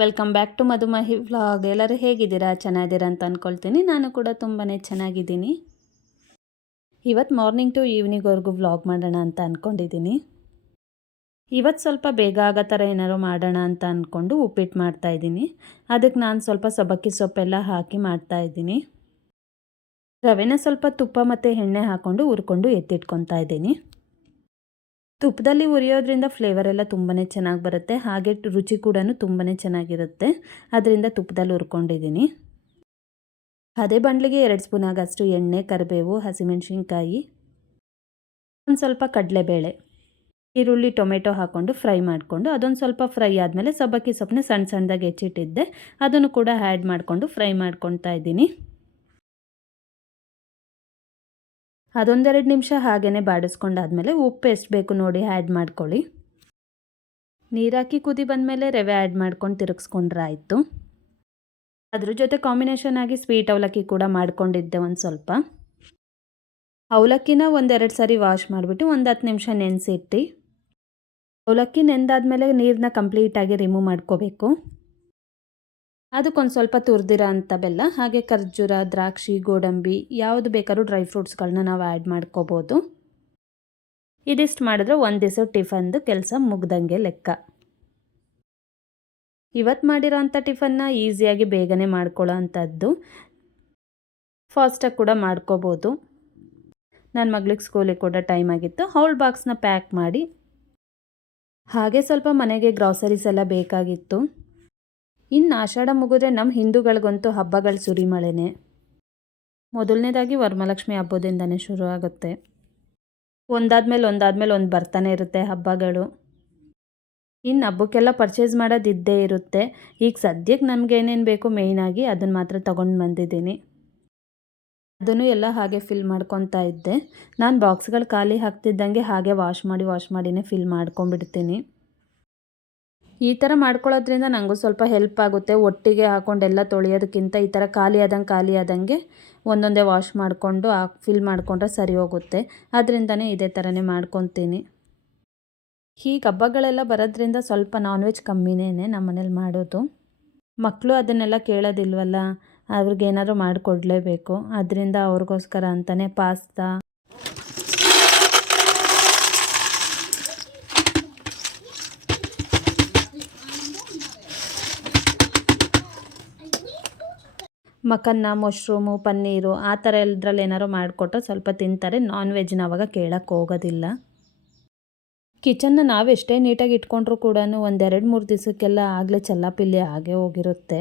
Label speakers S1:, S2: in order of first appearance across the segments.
S1: Welcome back to Madhumahi vlog. ಎಲ್ಲರೂ ಹೇಗಿದ್ದೀರಾ? ಚೆನ್ನಾಗಿದ್ದೀರಾ ಅಂತ ಅಂದ್ಕೊಳ್ತೀನಿ ನಾನು ಕೂಡ ತುಂಬಾ ಚೆನ್ನಾಗಿದ್ದೀನಿ. ಇವತ್ತು ಮಾರ್ನಿಂಗ್ ಟು ಈವ್ನಿಂಗ್ವರೆಗೂ ವ್ಲಾಗ್ ಮಾಡೋಣ ಅಂತ ಅಂದ್ಕೊಂಡಿದ್ದೀನಿ ಇವತ್ತು ಸ್ವಲ್ಪ ಬೇಗ ಆಗೋ ಥರ ಏನಾದ್ರು ಮಾಡೋಣ ಅಂತ ಅಂದ್ಕೊಂಡು ಉಪ್ಪಿಟ್ಟು ಮಾಡ್ತಾಯಿದ್ದೀನಿ ಅದಕ್ಕೆ ನಾನು ಸ್ವಲ್ಪ ಸಬ್ಬಕ್ಕಿ ಸೊಪ್ಪೆಲ್ಲ ಹಾಕಿ ಮಾಡ್ತಾಯಿದ್ದೀನಿ ರವೆನ ಸ್ವಲ್ಪ ತುಪ್ಪ ಮತ್ತು ಎಣ್ಣೆ ಹಾಕ್ಕೊಂಡು ಹುರ್ಕೊಂಡು ಎತ್ತಿಟ್ಕೊತಾ ಇದ್ದೀನಿ. ತುಪ್ಪದಲ್ಲಿ ಉರಿಯೋದ್ರಿಂದ ಫ್ಲೇವರ್ ಎಲ್ಲ ತುಂಬಾ ಚೆನ್ನಾಗಿ ಬರುತ್ತೆ. ಹಾಗೆ ರುಚಿ ಕೂಡ ತುಂಬಾ ಚೆನ್ನಾಗಿರುತ್ತೆ. ಅದರಿಂದ ತುಪ್ಪದಲ್ಲಿ ಹುರ್ಕೊಂಡಿದ್ದೀನಿ. ಅದೇ ಬಂಡ್ಲಿಗೆ ಎರಡು ಸ್ಪೂನ್ ಆಗಷ್ಟು ಎಣ್ಣೆ, ಕರಿಬೇವು, ಹಸಿಮೆಣ್ಸಿನ್ಕಾಯಿ, ಒಂದು ಸ್ವಲ್ಪ ಕಡಲೆಬೇಳೆ, ಈರುಳ್ಳಿ, ಟೊಮೆಟೊ ಹಾಕ್ಕೊಂಡು ಫ್ರೈ ಮಾಡಿಕೊಂಡು ಅದೊಂದು ಸ್ವಲ್ಪ ಫ್ರೈ ಆದಮೇಲೆ ಸಬ್ಬಕ್ಕಿ ಸೊಪ್ಪನ್ನ ಸಣ್ಣ ಸಣ್ಣದಾಗಿ ಹೆಚ್ಚಿಟ್ಟಿದ್ದೆ. ಅದನ್ನು ಕೂಡ ಆ್ಯಡ್ ಮಾಡಿಕೊಂಡು ಫ್ರೈ ಮಾಡ್ಕೊತಾ ಇದ್ದೀನಿ. ಅದೊಂದೆರಡು ನಿಮಿಷ ಹಾಗೇ ಬಾಡಿಸ್ಕೊಂಡಾದ್ಮೇಲೆ ಉಪ್ಪು ಎಷ್ಟು ಬೇಕು ನೋಡಿ ಆ್ಯಡ್ ಮಾಡ್ಕೊಳ್ಳಿ. ನೀರಾಕಿ ಕುದಿ ಬಂದಮೇಲೆ ರವೆ ಆ್ಯಡ್ ಮಾಡ್ಕೊಂಡು ತಿರುಗಿಸ್ಕೊಂಡ್ರೆ ಆಯಿತು ಅದ್ರ ಜೊತೆ ಕಾಂಬಿನೇಷನ್ ಆಗಿ ಸ್ವೀಟ್ ಅವಲಕ್ಕಿ ಕೂಡ ಮಾಡ್ಕೊಂಡಿದ್ದೆ ಒಂದು ಸ್ವಲ್ಪ. ಅವಲಕ್ಕಿನ ಒಂದೆರಡು ಸಾರಿ ವಾಶ್ ಮಾಡಿಬಿಟ್ಟು ಒಂದು ಹತ್ತು ನಿಮಿಷ ನೆನೆಸಿಟ್ಟು. ಅವಲಕ್ಕಿ ನೆಂದಾದ್ಮೇಲೆ ನೀರನ್ನ ಕಂಪ್ಲೀಟಾಗಿ ರಿಮೂವ್ ಮಾಡ್ಕೋಬೇಕು. ಅದಕ್ಕೊಂದು ಸ್ವಲ್ಪ ತುರಿದಿರೋ ಅಂಥ ಬೆಲ್ಲ, ಹಾಗೆ ಖರ್ಜೂರ, ದ್ರಾಕ್ಷಿ, ಗೋಡಂಬಿ, ಯಾವುದು ಬೇಕಾದ್ರೂ ಡ್ರೈ ಫ್ರೂಟ್ಸ್ಗಳನ್ನ ನಾವು ಆ್ಯಡ್ ಮಾಡ್ಕೋಬೋದು. ಇದಿಷ್ಟು ಮಾಡಿದ್ರೆ ಒಂದು ದಿವಸ ಟಿಫನ್ದು ಕೆಲಸ ಮುಗ್ದಂಗೆ ಲೆಕ್ಕ. ಇವತ್ತು ಮಾಡಿರೋ ಅಂಥ ಟಿಫನ್ನ ಈಸಿಯಾಗಿ ಬೇಗನೆ ಮಾಡ್ಕೊಳ್ಳೋ ಅಂಥದ್ದು ಫಾಸ್ಟಾಗಿ ಕೂಡ ಮಾಡ್ಕೋಬೋದು. ನನ್ನ ಮಗಳಿಗೆ ಸ್ಕೂಲಿಗೆ ಕೂಡ ಟೈಮ್ ಆಗಿತ್ತು ಹೌಲ್ ಬಾಕ್ಸ್ನ ಪ್ಯಾಕ್ ಮಾಡಿ. ಹಾಗೆ ಸ್ವಲ್ಪ ಮನೆಗೆ ಗ್ರಾಸರೀಸ್ ಎಲ್ಲ ಬೇಕಾಗಿತ್ತು. ಇನ್ನು ಆಷಾಢ ಮುಗಿದ್ರೆ ನಮ್ಮ ಹಿಂದೂಗಳಿಗಂತೂ ಹಬ್ಬಗಳ ಸುರಿಮಳೆನೇ. ಮೊದಲನೇದಾಗಿ ವರಮಹಾಲಕ್ಷ್ಮಿ ಹಬ್ಬದಿಂದನೇ ಶುರು ಆಗುತ್ತೆ. ಒಂದಾದ್ಮೇಲೆ ಒಂದಾದ್ಮೇಲೆ ಒಂದು ಬರ್ತಾನೆ ಇರುತ್ತೆ ಹಬ್ಬಗಳು. ಇನ್ನು ಹಬ್ಬಕ್ಕೆಲ್ಲ ಪರ್ಚೇಸ್ ಮಾಡೋದು ಇದ್ದೇ ಇರುತ್ತೆ. ಈಗ ಸದ್ಯಕ್ಕೆ ನಮ್ಗೆ ಏನೇನು ಬೇಕು ಮೇಯ್ನಾಗಿ ಅದನ್ನು ಮಾತ್ರ ತೊಗೊಂಡು ಬಂದಿದ್ದೀನಿ. ಅದನ್ನು ಎಲ್ಲ ಹಾಗೆ ಫಿಲ್ ಮಾಡ್ಕೊತಾ ಇದ್ದೆ. ನಾನು ಬಾಕ್ಸ್ಗಳು ಖಾಲಿ ಹಾಕ್ತಿದ್ದಂಗೆ ಹಾಗೆ ವಾಶ್ ಮಾಡಿ ವಾಶ್ ಮಾಡಿನೇ ಫಿಲ್ ಮಾಡ್ಕೊಂಬಿಡ್ತೀನಿ ಈ ಥರ ಮಾಡ್ಕೊಳ್ಳೋದ್ರಿಂದ ನನಗೂ ಸ್ವಲ್ಪ ಹೆಲ್ಪ್ ಆಗುತ್ತೆ. ಒಟ್ಟಿಗೆ ಹಾಕೊಂಡೆಲ್ಲ ತೊಳೆಯೋದಕ್ಕಿಂತ ಈ ಥರ ಖಾಲಿ ಆದಂಗೆ ಖಾಲಿ ಆದಂಗೆ ಒಂದೊಂದೇ ವಾಶ್ ಮಾಡಿಕೊಂಡು ಹಾಕಿ ಫಿಲ್ ಮಾಡಿಕೊಂಡ್ರೆ ಸರಿ ಹೋಗುತ್ತೆ. ಅದರಿಂದನೇ ಇದೇ ಥರನೇ ಮಾಡ್ಕೊತೀನಿ. ಹೀಗೆ ಹಬ್ಬಗಳೆಲ್ಲ ಬರೋದ್ರಿಂದ ಸ್ವಲ್ಪ ನಾನ್ ವೆಜ್ ಕಮ್ಮಿನೇ ನಮ್ಮ ಮನೇಲಿ ಮಾಡೋದು. ಮಕ್ಕಳು ಅದನ್ನೆಲ್ಲ ಕೇಳೋದಿಲ್ವಲ್ಲ, ಅವ್ರಿಗೇನಾದ್ರು ಮಾಡಿಕೊಡ್ಲೇಬೇಕು. ಅದರಿಂದ ಅವ್ರಿಗೋಸ್ಕರ ಅಂತಲೇ ಪಾಸ್ತಾ ಮಕನ್ನ, ಮಶ್ರೂಮು, ಪನ್ನೀರು ಆ ಥರ ಎಲ್ಲದ್ರಲ್ಲಿ ಏನಾದ್ರು ಮಾಡಿಕೊಟ್ಟು ಸ್ವಲ್ಪ ತಿಂತಾರೆ. ನಾನ್ ವೆಜ್ನ ಅವಾಗ ಕೇಳಕ್ಕೆ ಹೋಗೋದಿಲ್ಲ. ಕಿಚನ್ನ ನಾವೆಷ್ಟೇ ನೀಟಾಗಿ ಇಟ್ಕೊಂಡ್ರೂ ಕೂಡ ಒಂದೆರಡು ಮೂರು ದಿವಸಕ್ಕೆಲ್ಲ ಆಗಲೇ ಚಲ್ಲಾಪಿಲ್ಲಿ ಆಗೇ ಹೋಗಿರುತ್ತೆ.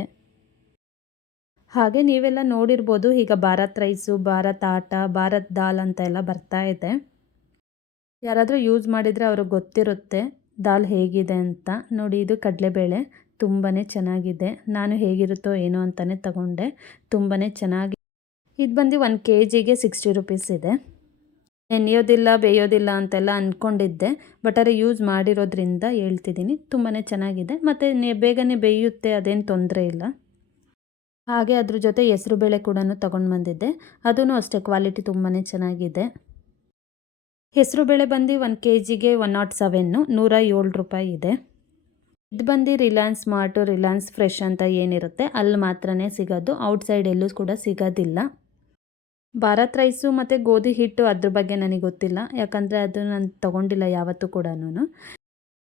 S1: ಹಾಗೆ ನೀವೆಲ್ಲ ನೋಡಿರ್ಬೋದು, ಈಗ ಭಾರತ್ ರೈಸು, ಭಾರತ್ ಆಟ, ಭಾರತ್ ದಾಲ್ ಅಂತ ಎಲ್ಲ ಬರ್ತಾ ಇದೆ. ಯಾರಾದರೂ ಯೂಸ್ ಮಾಡಿದರೆ ಅವ್ರಿಗೆ ಗೊತ್ತಿರುತ್ತೆ, ದಾಲ್ ಹೇಗಿದೆ ಅಂತ. ನೋಡಿ, ಇದು ಕಡಲೆಬೇಳೆ. ತುಂಬಾ ಚೆನ್ನಾಗಿದೆ. ನಾನು ಹೇಗಿರುತ್ತೋ ಏನೋ ಅಂತಲೇ ತಗೊಂಡೆ. ತುಂಬಾ ಚೆನ್ನಾಗಿ ಇದು ಬಂದು ಒಂದು ಕೆ ಜಿಗೆ ಸಿಕ್ಸ್ಟಿ ರುಪೀಸ್ ಇದೆ. ನೆನೆಯೋದಿಲ್ಲ, ಬೇಯೋದಿಲ್ಲ ಅಂತೆಲ್ಲ ಅಂದ್ಕೊಂಡಿದ್ದೆ ಬಟ್ ಅದೇ ಯೂಸ್ ಮಾಡಿರೋದ್ರಿಂದ ಹೇಳ್ತಿದ್ದೀನಿ ತುಂಬಾ ಚೆನ್ನಾಗಿದೆ. ಮತ್ತು ಬೇಗನೆ ಬೇಯುತ್ತೆ, ಅದೇನು ತೊಂದರೆ ಇಲ್ಲ. ಹಾಗೆ ಅದ್ರ ಜೊತೆ ಹೆಸರು ಬೇಳೆ ಕೂಡ ತೊಗೊಂಡು ಬಂದಿದ್ದೆ. ಅದೂ ಅಷ್ಟೇ ಕ್ವಾಲಿಟಿ ತುಂಬಾ ಚೆನ್ನಾಗಿದೆ. ಹೆಸರು ಬೇಳೆ ಬಂದು ಒಂದು ಕೆ ಜಿಗೆ ಒನ್ ನಾಟ್ ಸೆವೆನ್ನು ನೂರ ಏಳು ರೂಪಾಯಿ ಇದೆ. ಇದು ಬಂದು ರಿಲಯನ್ಸ್ ಮಾರ್ಟು, ರಿಲಯನ್ಸ್ ಫ್ರೆಶ್ ಅಂತ ಏನಿರುತ್ತೆ, ಅಲ್ಲಿ ಮಾತ್ರನೇ ಸಿಗೋದು. ಔಟ್ಸೈಡ್ ಎಲ್ಲೂ ಕೂಡ ಸಿಗೋದಿಲ್ಲ. ಭಾರತ್ ರೈಸು ಮತ್ತು ಗೋಧಿ ಹಿಟ್ಟು ಅದ್ರ ಬಗ್ಗೆ ನನಗೆ ಗೊತ್ತಿಲ್ಲ. ಯಾಕಂದರೆ ಅದು ನಾನು ತೊಗೊಂಡಿಲ್ಲ ಯಾವತ್ತೂ ಕೂಡ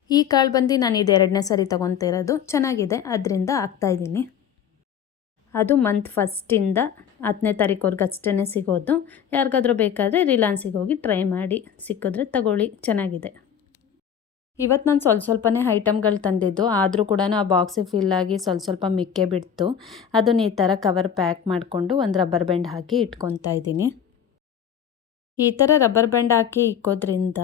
S1: ಈ ಕಾಳು ಬಂದು ನಾನು ಇದು ಎರಡನೇ ಸರಿ ತೊಗೊತಿರೋದು ಚೆನ್ನಾಗಿದೆ. ಅದರಿಂದ ಹಾಕ್ತಾಯಿದ್ದೀನಿ ಅದು ಮಂತ್ ಫಸ್ಟಿಂದ ಹತ್ತನೇ ತಾರೀಕುವರೆಗೆ ಅಷ್ಟೇ ಸಿಗೋದು. ಯಾರಿಗಾದ್ರೂ ಬೇಕಾದರೆ ರಿಲಯನ್ಸಿಗೆ ಹೋಗಿ ಟ್ರೈ ಮಾಡಿ. ಸಿಕ್ಕಿದ್ರೆ ತಗೊಳ್ಳಿ. ಚೆನ್ನಾಗಿದೆ. ಇವತ್ತು ನಾನು ಸ್ವಲ್ಪ ಸ್ವಲ್ಪನೇ ಐಟಮ್ಗಳು ತಂದಿದ್ದು, ಆದರೂ ಕೂಡ ಆ ಬಾಕ್ಸಿಗೆ ಫಿಲ್ ಆಗಿ ಸ್ವಲ್ಪ ಸ್ವಲ್ಪ ಮಿಕ್ಕೆ ಬಿಡ್ತು. ಅದನ್ನು ಈ ಥರ ಕವರ್ ಪ್ಯಾಕ್ ಮಾಡಿಕೊಂಡು ಒಂದು ರಬ್ಬರ್ ಬ್ಯಾಂಡ್ ಹಾಕಿ ಇಟ್ಕೊತಾ ಇದ್ದೀನಿ. ಈ ಥರ ರಬ್ಬರ್ ಬ್ಯಾಂಡ್ ಹಾಕಿ ಇಕ್ಕೋದ್ರಿಂದ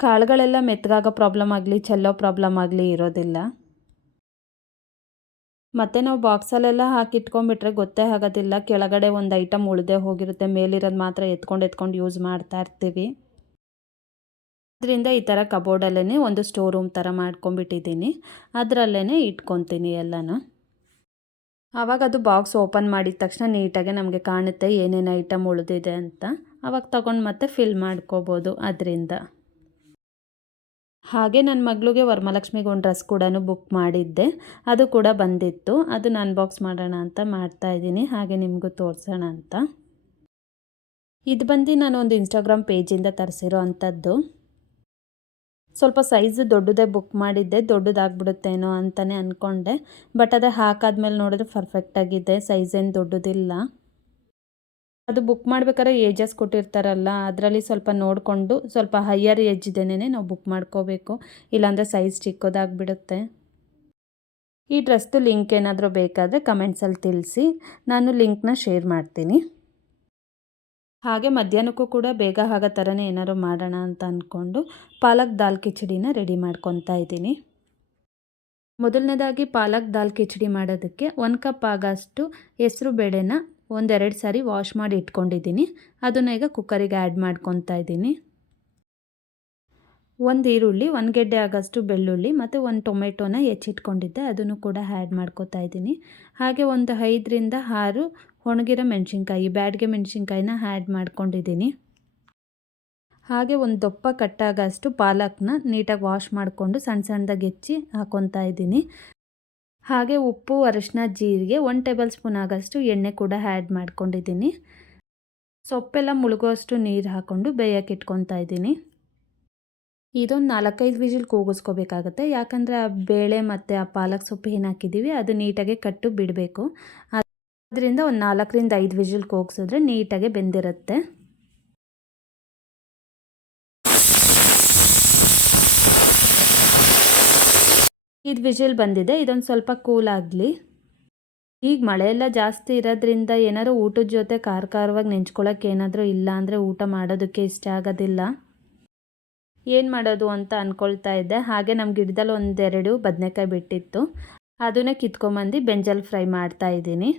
S1: ಕಾಳುಗಳೆಲ್ಲ ಮೆತ್ತಗಾಗೋ ಪ್ರಾಬ್ಲಮ್ ಆಗಲಿ, ಚೆಲ್ಲೋ ಪ್ರಾಬ್ಲಮ್ ಆಗಲಿ ಇರೋದಿಲ್ಲ. ಮತ್ತು ನಾವು ಬಾಕ್ಸಲ್ಲೆಲ್ಲ ಹಾಕಿ ಇಟ್ಕೊಂಡ್ಬಿಟ್ರೆ ಗೊತ್ತೇ ಆಗೋದಿಲ್ಲ. ಕೆಳಗಡೆ ಒಂದು ಐಟಮ್ ಉಳಿದೇ ಹೋಗಿರುತ್ತೆ, ಮೇಲಿರೋದು ಮಾತ್ರ ಎತ್ಕೊಂಡು ಎತ್ಕೊಂಡು ಯೂಸ್ ಮಾಡ್ತಾ ಇರ್ತೀವಿ. ಅದರಿಂದ ಈ ಥರ ಕಬೋರ್ಡಲ್ಲೇ ಒಂದು ಸ್ಟೋರ್ ರೂಮ್ ಥರ ಮಾಡ್ಕೊಂಬಿಟ್ಟಿದ್ದೀನಿ ಅದರಲ್ಲೇ ಇಟ್ಕೊತೀನಿ ಎಲ್ಲನೂ. ಆವಾಗ ಅದು ಬಾಕ್ಸ್ ಓಪನ್ ಮಾಡಿದ ತಕ್ಷಣ ನೀಟಾಗಿ ನಮಗೆ ಕಾಣುತ್ತೆ ಏನೇನು ಐಟಮ್ ಉಳಿದಿದೆ ಅಂತ. ಆವಾಗ ತಗೊಂಡು ಮತ್ತೆ ಫಿಲ್ ಮಾಡ್ಕೋಬೋದು ಅದರಿಂದ. ಹಾಗೆ ನನ್ನ ಮಗಳಿಗೆ ವರಮಹಾಲಕ್ಷ್ಮಿಗೆ ಒಂದು ಡ್ರೆಸ್ ಕೂಡ ಬುಕ್ ಮಾಡಿದ್ದೆ. ಅದು ಕೂಡ ಬಂದಿತ್ತು. ಅದನ್ನು ಅನ್ಬಾಕ್ಸ್ ಮಾಡೋಣ ಅಂತ ಮಾಡ್ತಾ ಇದ್ದೀನಿ. ಹಾಗೆ ನಿಮಗೂ ತೋರಿಸೋಣ ಅಂತ. ಇದು ಬಂದು ನಾನು ಒಂದು ಇನ್ಸ್ಟಾಗ್ರಾಮ್ ಪೇಜಿಂದ ತರಿಸಿರೋ ಅಂಥದ್ದು. ಸ್ವಲ್ಪ ಸೈಜ್ ದೊಡ್ಡದೇ ಬುಕ್ ಮಾಡಿದ್ದೆ, ದೊಡ್ಡದಾಗ್ಬಿಡುತ್ತೇನೋ ಅಂತಲೇ ಅಂದ್ಕೊಂಡೆ ಬಟ್ ಅದೇ ಹಾಕಾದ್ಮೇಲೆ ನೋಡಿದ್ರೆ ಪರ್ಫೆಕ್ಟಾಗಿದೆ ಸೈಜ್ ಏನು ದೊಡ್ಡದಿಲ್ಲ. ಅದು ಬುಕ್ ಮಾಡ್ಬೇಕಾದ್ರೆ ಏಜಸ್ ಕೊಟ್ಟಿರ್ತಾರಲ್ಲ, ಅದರಲ್ಲಿ ಸ್ವಲ್ಪ ನೋಡಿಕೊಂಡು ಸ್ವಲ್ಪ ಹೈಯರ್ ಏಜ್ ಇದ್ದೇನೆ ನಾವು ಬುಕ್ ಮಾಡ್ಕೋಬೇಕು. ಇಲ್ಲಾಂದರೆ ಸೈಜ್ ಚಿಕ್ಕೋದಾಗ್ಬಿಡುತ್ತೆ. ಈ ಡ್ರೆಸ್ದು ಲಿಂಕ್ ಏನಾದರೂ ಬೇಕಾದರೆ ಕಮೆಂಟ್ಸಲ್ಲಿ ತಿಳಿಸಿ. ನಾನು ಲಿಂಕ್ನ ಶೇರ್ ಮಾಡ್ತೀನಿ. ಹಾಗೆ ಮಧ್ಯಾಹ್ನಕ್ಕೂ ಕೂಡ ಬೇಗ ಆಗೋ ಥರನೇ ಏನಾದ್ರು ಮಾಡೋಣ ಅಂತ ಅಂದ್ಕೊಂಡು ಪಾಲಕ್ ದಾಲ್ ಕಿಚಡಿನ ರೆಡಿ ಮಾಡ್ಕೊತಾ ಇದ್ದೀನಿ. ಮೊದಲನೇದಾಗಿ ಪಾಲಕ್ ದಾಲ್ ಕಿಚಡಿ ಮಾಡೋದಕ್ಕೆ ಒಂದು ಕಪ್ ಆಗೋಷ್ಟು ಹೆಸರು ಬೇಳೆನ ಒಂದೆರಡು ಸಾರಿ ವಾಶ್ ಮಾಡಿ ಇಟ್ಕೊಂಡಿದ್ದೀನಿ. ಅದನ್ನು ಈಗ ಕುಕ್ಕರಿಗೆ ಆ್ಯಡ್ ಮಾಡ್ಕೊತಾ ಇದ್ದೀನಿ. ಒಂದು ಈರುಳ್ಳಿ, ಒಂದು ಗೆಡ್ಡೆ ಆಗೋಷ್ಟು ಬೆಳ್ಳುಳ್ಳಿ ಮತ್ತು ಒಂದು ಟೊಮೆಟೊನ ಹೆಚ್ಚಿಟ್ಕೊಂಡಿದ್ದೆ. ಅದನ್ನು ಕೂಡ ಆ್ಯಡ್ ಮಾಡ್ಕೋತಾ ಇದ್ದೀನಿ. ಹಾಗೆ ಒಂದು ಐದರಿಂದ ಆರು ಒಣಗಿರೋ ಮೆಣಸಿನ್ಕಾಯಿ, ಬ್ಯಾಡ್ಗೆ ಮೆಣಸಿನ್ಕಾಯಿನ ಆ್ಯಡ್ ಮಾಡ್ಕೊಂಡಿದ್ದೀನಿ. ಹಾಗೆ ಒಂದು ದಪ್ಪ ಕಟ್ಟಾಗಷ್ಟು ಪಾಲಕ್ನ ನೀಟಾಗಿ ವಾಶ್ ಮಾಡಿಕೊಂಡು ಸಣ್ಣ ಸಣ್ಣದಾಗಿ ಹೆಚ್ಚಿ ಹಾಕ್ಕೊತಾ ಇದ್ದೀನಿ. ಹಾಗೆ ಉಪ್ಪು, ಅರಶಿನ, ಜೀರಿಗೆ ಒನ್ ಟೇಬಲ್ ಸ್ಪೂನ್ ಆಗೋಷ್ಟು ಎಣ್ಣೆ ಕೂಡ ಆ್ಯಡ್ ಮಾಡ್ಕೊಂಡಿದ್ದೀನಿ. ಸೊಪ್ಪೆಲ್ಲ ಮುಳುಗೋಷ್ಟು ನೀರು ಹಾಕ್ಕೊಂಡು ಬೇಯಕ್ಕೆ ಇಟ್ಕೊತಾ ಇದ್ದೀನಿ. ಇದೊಂದು ನಾಲ್ಕೈದು ವಿಜಿಲ್ ಕೂಗಿಸ್ಕೋಬೇಕಾಗತ್ತೆ. ಯಾಕಂದರೆ ಆ ಬೇಳೆ ಮತ್ತು ಆ ಪಾಲಕ್ ಸೊಪ್ಪು ಏನು ಹಾಕಿದ್ದೀವಿ ಅದು ನೀಟಾಗಿ ಕಟ್ಟು ಬಿಡಬೇಕು. ಅದರಿಂದ ಒಂದು ನಾಲ್ಕರಿಂದ ಐದು ವಿಜಿಲ್ ಕೂಗಿಸಿದ್ರೆ ನೀಟಾಗಿ ಬೆಂದಿರುತ್ತೆ. ಇದು ವಿಜಿಲ್ ಬಂದಿದೆ, ಇದೊಂದು ಸ್ವಲ್ಪ ಕೂಲ್ ಆಗಲಿ. ಈಗ ಮಳೆ ಎಲ್ಲ ಜಾಸ್ತಿ ಇರೋದ್ರಿಂದ ಏನಾದರೂ ಊಟದ ಜೊತೆ ಖಾರ ಖಾರವಾಗಿ ನೆಂಚ್ಕೊಳ್ಳೋಕೆ ಏನಾದರೂ ಇಲ್ಲ ಅಂದರೆ ಊಟ ಮಾಡೋದಕ್ಕೆ ಇಷ್ಟ ಆಗೋದಿಲ್ಲ. ಏನು ಮಾಡೋದು ಅಂತ ಅಂದ್ಕೊಳ್ತಾ ಇದ್ದೆ. ಹಾಗೆ ನಮ್ಮ ಗಿಡದಲ್ಲಿ ಒಂದೆರಡು ಬದನೆಕಾಯಿ ಬಿಟ್ಟಿತ್ತು. ಅದನ್ನೇ ಕಿತ್ಕೊಂಬಂದು ಬೆಂಜಲ್ ಫ್ರೈ ಮಾಡ್ತಾ ಇದ್ದೀನಿ.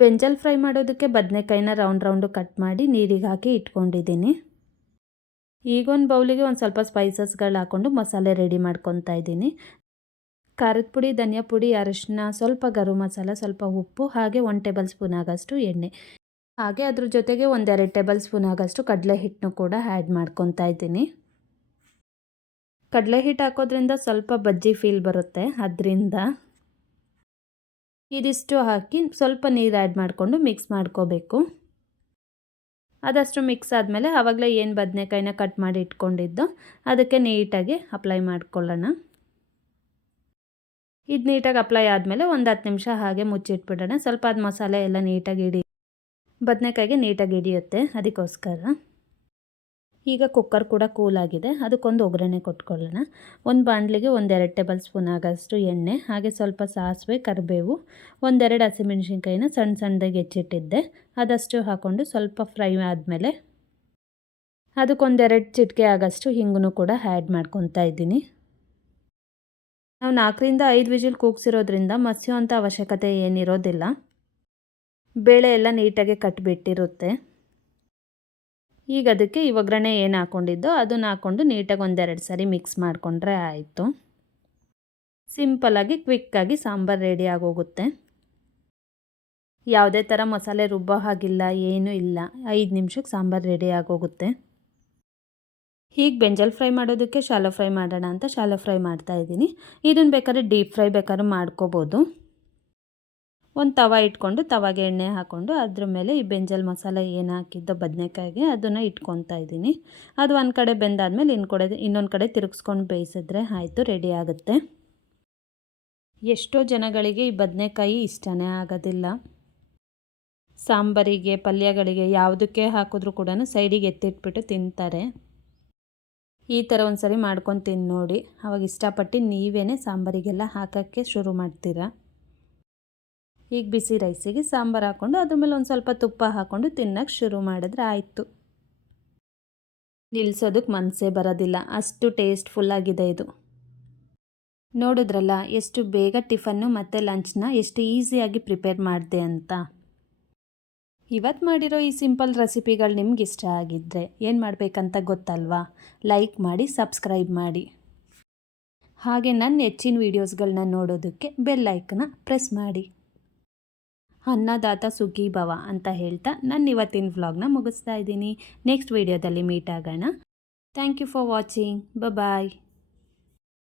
S1: ಬೆಂಜಲ್ ಫ್ರೈ ಮಾಡೋದಕ್ಕೆ ಬದನೆಕಾಯಿನ ರೌಂಡ್ ರೌಂಡು ಕಟ್ ಮಾಡಿ ನೀರಿಗೆ ಹಾಕಿ ಇಟ್ಕೊಂಡಿದ್ದೀನಿ. ಈಗೊಂದು ಬೌಲಿಗೆ ಒಂದು ಸ್ವಲ್ಪ ಸ್ಪೈಸಸ್ಗಳು ಹಾಕ್ಕೊಂಡು ಮಸಾಲೆ ರೆಡಿ ಮಾಡ್ಕೊತಾ ಇದ್ದೀನಿ. ಖಾರದ ಪುಡಿ, ಧನಿಯಾ ಪುಡಿ ಅರಶಿನ ಸ್ವಲ್ಪ ಗರು ಮಸಾಲ, ಸ್ವಲ್ಪ ಉಪ್ಪು, ಹಾಗೆ ಒನ್ ಟೇಬಲ್ ಸ್ಪೂನ್ ಆಗೋಷ್ಟು ಎಣ್ಣೆ. ಹಾಗೆ ಅದ್ರ ಜೊತೆಗೆ ಒಂದೆರಡು ಟೇಬಲ್ ಸ್ಪೂನ್ ಆಗೋಷ್ಟು ಕಡಲೆ ಹಿಟ್ಟನ್ನು ಕೂಡ ಆ್ಯಡ್ ಮಾಡ್ಕೊತಾ ಇದ್ದೀನಿ. ಕಡಲೆ ಹಿಟ್ಟು ಹಾಕೋದ್ರಿಂದ ಸ್ವಲ್ಪ ಬಜ್ಜಿ ಫೀಲ್ ಬರುತ್ತೆ, ಅದರಿಂದ. ಇದಿಷ್ಟು ಹಾಕಿ ಸ್ವಲ್ಪ ನೀರು ಆ್ಯಡ್ ಮಾಡಿಕೊಂಡು ಮಿಕ್ಸ್ ಮಾಡ್ಕೋಬೇಕು. ಅದಷ್ಟು ಮಿಕ್ಸ್ ಆದಮೇಲೆ ಆವಾಗಲೇ ಏನು ಬದನೆಕಾಯಿನ ಕಟ್ ಮಾಡಿ ಇಟ್ಕೊಂಡಿದ್ದು ಅದಕ್ಕೆ ನೀಟಾಗಿ ಅಪ್ಲೈ ಮಾಡ್ಕೊಳ್ಳೋಣ. ಇದು ನೀಟಾಗಿ ಅಪ್ಲೈ ಆದಮೇಲೆ ಒಂದು ಹತ್ತು ನಿಮಿಷ ಹಾಗೆ ಮುಚ್ಚಿಟ್ಬಿಡೋಣ. ಸ್ವಲ್ಪ ಅದು ಮಸಾಲೆ ಎಲ್ಲ ನೀಟಾಗಿ ಹಿಡಿ ಬದನೆಕಾಯಿಗೆ ನೀಟಾಗಿ ಹಿಡಿಯುತ್ತೆ ಅದಕ್ಕೋಸ್ಕರ. ಈಗ ಕುಕ್ಕರ್ ಕೂಡ ಕೂಲ್ ಆಗಿದೆ. ಅದಕ್ಕೊಂದು ಒಗ್ಗರಣೆ ಕೊಟ್ಕೊಳ್ಳೋಣ. ಒಂದು ಬಾಣಲಿಗೆ ಒಂದೆರಡು ಟೇಬಲ್ ಸ್ಪೂನ್ ಆಗೋಷ್ಟು ಎಣ್ಣೆ, ಹಾಗೆ ಸ್ವಲ್ಪ ಸಾಸಿವೆ, ಕರಿಬೇವು, ಒಂದೆರಡು ಹಸಿಮೆಣಸಿನ್ಕಾಯಿನ ಸಣ್ಣ ಸಣ್ಣದಾಗಿ ಹೆಚ್ಚಿಟ್ಟಿದ್ದೆ. ಅದಷ್ಟು ಹಾಕ್ಕೊಂಡು ಸ್ವಲ್ಪ ಫ್ರೈ ಆದಮೇಲೆ ಅದಕ್ಕೊಂದೆರಡು ಚಿಟಿಕೆ ಆಗೋಷ್ಟು ಹಿಂಗೂ ಕೂಡ ಆ್ಯಡ್ ಮಾಡ್ಕೊತಾ ಇದ್ದೀನಿ. ನಾವು ನಾಲ್ಕರಿಂದ ಐದು ವಿಜಿಲ್ ಕೂಗ್ಸಿರೋದ್ರಿಂದ ಮಸ್ಯೋ ಅಂತ ಅವಶ್ಯಕತೆ ಏನಿರೋದಿಲ್ಲ. ಬೇಳೆ ಎಲ್ಲ ನೀಟಾಗಿ ಕಟ್ಟಿಬಿಟ್ಟಿರುತ್ತೆ ಈಗ ಅದಕ್ಕೆ ಈ ಒಗ್ಗರಣೆ ಏನು ಹಾಕ್ಕೊಂಡಿದ್ದೋ ಅದನ್ನು ಹಾಕ್ಕೊಂಡು ನೀಟಾಗಿ ಒಂದೆರಡು ಸಾರಿ ಮಿಕ್ಸ್ ಮಾಡಿಕೊಂಡ್ರೆ ಆಯಿತು. ಸಿಂಪಲಾಗಿ ಕ್ವಿಕ್ಕಾಗಿ ಸಾಂಬಾರು ರೆಡಿ ಆಗೋಗುತ್ತೆ. ಯಾವುದೇ ಥರ ಮಸಾಲೆ ರುಬ್ಬೋ ಹಾಗಿಲ್ಲ, ಏನೂ ಇಲ್ಲ. ಐದು ನಿಮಿಷಕ್ಕೆ ಸಾಂಬಾರು ರೆಡಿ ಆಗೋಗುತ್ತೆ. ಹೀಗೆ ಬೆಂಜಲ್ ಫ್ರೈ ಮಾಡೋದಕ್ಕೆ ಶಾಲೋ ಫ್ರೈ ಮಾಡೋಣ ಅಂತ ಶಾಲೋ ಫ್ರೈ ಮಾಡ್ತಾ ಇದ್ದೀನಿ. ಇದನ್ನು ಬೇಕಾದ್ರೆ ಡೀಪ್ ಫ್ರೈ ಬೇಕಾದ್ರೂ ಮಾಡ್ಕೋಬೋದು. ಒಂದು ತವ ಇಟ್ಕೊಂಡು ತವಾಗೆ ಎಣ್ಣೆ ಹಾಕ್ಕೊಂಡು ಅದ್ರ ಮೇಲೆ ಈ ಬೆಂಜಲ್ ಮಸಾಲೆ ಏನು ಹಾಕಿದ್ದೋ ಬದನೆಕಾಯಿಗೆ ಅದನ್ನು ಇಟ್ಕೊತಾ ಇದ್ದೀನಿ. ಅದು ಒಂದು ಕಡೆ ಬೆಂದಾದ್ಮೇಲೆ ಇನ್ನು ಕಡೆ ಇನ್ನೊಂದು ಕಡೆ ತಿರುಗಿಸ್ಕೊಂಡು ಬೇಯಿಸಿದ್ರೆ ಆಯಿತು, ರೆಡಿ ಆಗುತ್ತೆ. ಎಷ್ಟೋ ಜನಗಳಿಗೆ ಈ ಬದನೆಕಾಯಿ ಇಷ್ಟನೇ ಆಗೋದಿಲ್ಲ. ಸಾಂಬಾರಿಗೆ, ಪಲ್ಯಗಳಿಗೆ ಯಾವುದಕ್ಕೆ ಹಾಕಿದ್ರೂ ಕೂಡ ಸೈಡಿಗೆ ಎತ್ತಿಟ್ಬಿಟ್ಟು ತಿಂತಾರೆ. ಈ ಥರ ಒಂದು ಸರಿ ಮಾಡ್ಕೊಂಡು ತಿಂದು ನೋಡಿ. ಅವಾಗ ಇಷ್ಟಪಟ್ಟು ನೀವೇ ಸಾಂಬಾರಿಗೆಲ್ಲ ಹಾಕೋಕ್ಕೆ ಶುರು ಮಾಡ್ತೀರಾ? ಈಗ ಬಿಸಿ ರೈಸಿಗೆ ಸಾಂಬಾರು ಹಾಕ್ಕೊಂಡು ಅದ್ರ ಮೇಲೆ ಒಂದು ಸ್ವಲ್ಪ ತುಪ್ಪ ಹಾಕ್ಕೊಂಡು ತಿನ್ನೋಕ್ಕೆ ಶುರು ಮಾಡಿದ್ರೆ ಆಯಿತು. ನಿಲ್ಸೋದಕ್ಕೆ ಮನಸ್ಸೇ ಬರೋದಿಲ್ಲ. ಅಷ್ಟು ಟೇಸ್ಟ್ಫುಲ್ಲಾಗಿದೆ ಇದು. ನೋಡಿದ್ರಲ್ಲ, ಎಷ್ಟು ಬೇಗ ಟಿಫನ್ನು ಮತ್ತು ಲಂಚ್ನ ಎಷ್ಟು ಈಸಿಯಾಗಿ ಪ್ರಿಪೇರ್ ಮಾಡಿದೆ ಅಂತ. ಇವತ್ತು ಮಾಡಿರೋ ಈ ಸಿಂಪಲ್ ರೆಸಿಪಿಗಳು ನಿಮ್ಗೆ ಇಷ್ಟ ಆಗಿದ್ದರೆ ಏನು ಮಾಡಬೇಕಂತ ಗೊತ್ತಲ್ವಾ? ಲೈಕ್ ಮಾಡಿ, ಸಬ್ಸ್ಕ್ರೈಬ್ ಮಾಡಿ. ಹಾಗೆ ನನ್ನ ಹೆಚ್ಚಿನ ವೀಡಿಯೋಸ್ಗಳನ್ನ ನೋಡೋದಕ್ಕೆ ಬೆಲ್ಲೈಕನ್ನ ಪ್ರೆಸ್ ಮಾಡಿ. ಅನ್ನದಾತ ಸುಗ್ಗಿ ಭವ ಅಂತ ಹೇಳ್ತಾ ನಾನು ಇವತ್ತಿನ ವ್ಲಾಗ್ನ ಮುಗಿಸ್ತಾ ಇದ್ದೀನಿ. ನೆಕ್ಸ್ಟ್ ವೀಡಿಯೋದಲ್ಲಿ ಮೀಟ್ ಆಗೋಣ. Thank you for watching bye